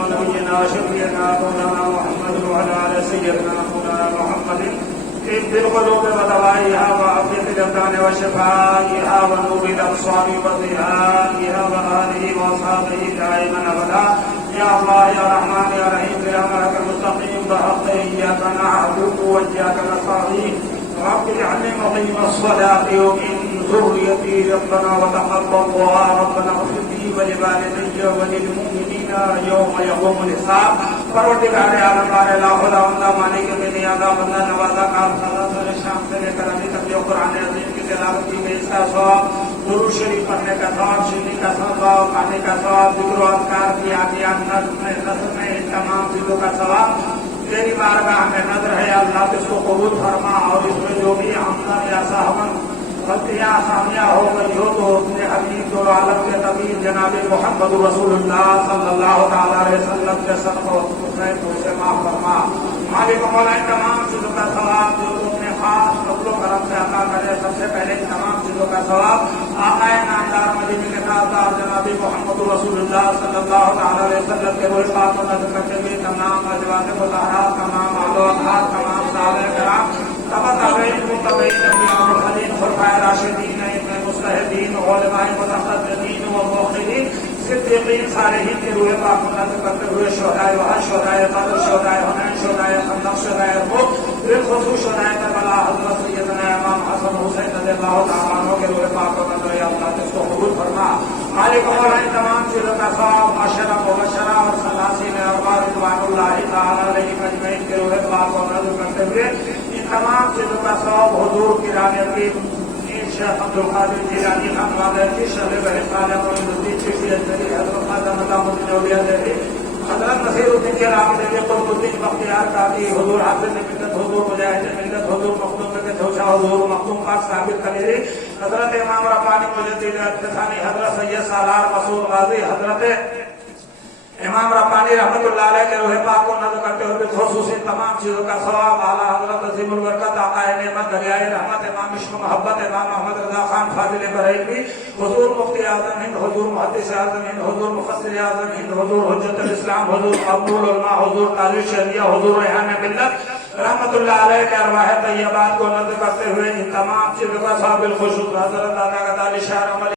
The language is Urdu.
ونبينا وشفيعنا مولانا محمد وعلى آل سيدنا مولانا محمد طب القلوب ودوائها وعافية الأبدان وشفائها ونور الأبصار وضيائها وآله وأصحابه دائما أبدا. يا الله يا رحمن يا رحيم برحمتك المستقيم بحق إياك نعبد وإياك نستعين. رب اجعلني مقيم الصلاة ومن ذريتي ربنا وتقبل دعاء ربنا اغفر لي ولوالدي وللمؤمنين يوم يقوم الحساب. پروردگار عالم لا خدا بندہ مالک کے نیازا بندہ نوازا کام سارا شام سے لے کر ابھی تک جو قرآن عظیم کی تلاوت کی گئی اس کا ثواب، درود شریف پڑھنے کا ثواب، شیرنی کا ثواب، کھانے کا ثواب، ذکر و اذکار کی آدیا نظر میں ان تمام چیزوں کا ثواب تیری بارگاہ میں نظر ہے اللہ، اس کو قبول فرما اور اس میں جو بھی آمدن یا صاحبن غلطیاں آسانیاں ہو گئی ہو تو اپنے حبیب دو عالم کے طبیب جناب محمد رسول اللہ صلی اللہ تعالی علیہ وسلم کے صدقہ و حسین کو سے معاف فرما. مالک مولا ان تمام چیزوں کا ثواب جو تو اپنے خاص فضل و کرم سے عطا کرے، سب سے پہلے ان تمام چیزوں کا ثواب آقا نامدار مدینے کے تاجدار جناب محمد رسول اللہ صلی اللہ تعالی علیہ وسلم کے روح پاک کو نظر کرتے ہوئے تمام ازواج مطہرات، تمام آل و اصحاب، تمام صحابہ کرام، تابعین مرسلین، خلفائے راشدین، ائمہ مجتہدین، علماء متقدمین و موقرین، صدیقین، صالحین کے روح پاک کو نظر کرتے ہوئے شہدائے وحد، شہدائے بدر، شہدائے حنین، شہدائے خندق، شہدائے احد، بالخصوص شہدائے کربلا حضرت سیدنا امام حسن حسین رضی اللہ تعالیٰ عنہ کے روح پاک کو نظر یا اللہ اس کو قبول فرما. مالک مولا ان تمام چیزوں کا ثواب عشرہ مبشرہ اور ثلاثین اربعہ رضوان اللہ تعالی علیہم اجمعین کے روح پاک کو نظر کرتے ہوئے ان تمام چیزوں کا ثواب حضور کی رانے کی شیخ عبدالقادر جیلانی خان والے کی شہر بہت صالح معین الدین چشتی اجمری حضرت خواجہ مدام الدین اولیاء دہلی حضرت نصیر الدین جیلانی دہلی قطب الدین بختیار کاکی حضور حافظ ملت، حضور مجاہد ملت، حضور مخدوم کے چھوچا، حضور مخدوم پاک ثابت خلیری، حضرت امام ربانی مجدد ثانی، حضرت سید سالار مسعود غازی، حضرت امام ربانی رحمت اللہ علیہ کے روح پاک کو نظر کرتے ہوئے خصوصی تمام چیزوں کا ثواب اعلیٰ حضرت عظیم البرکت آقا نعمت دریائے رحمت امام عشق محبت امام احمد رضا خان فاضل بریلوی، حضور مفتی اعظم ہند، حضور محدث اعظم ہند، حضور مفسر اعظم ہند، حضور حجت الاسلام، حضور ابو العلماء، حضور قاضی شہریہ، حضور ریحان ملت رحمت اللہ علیہ کے ارواح طیبات کو نظر کرتے ہوئے ان تمام چیزوں کا ثواب بالخصوص حضرت داتا کا تعالی شاہ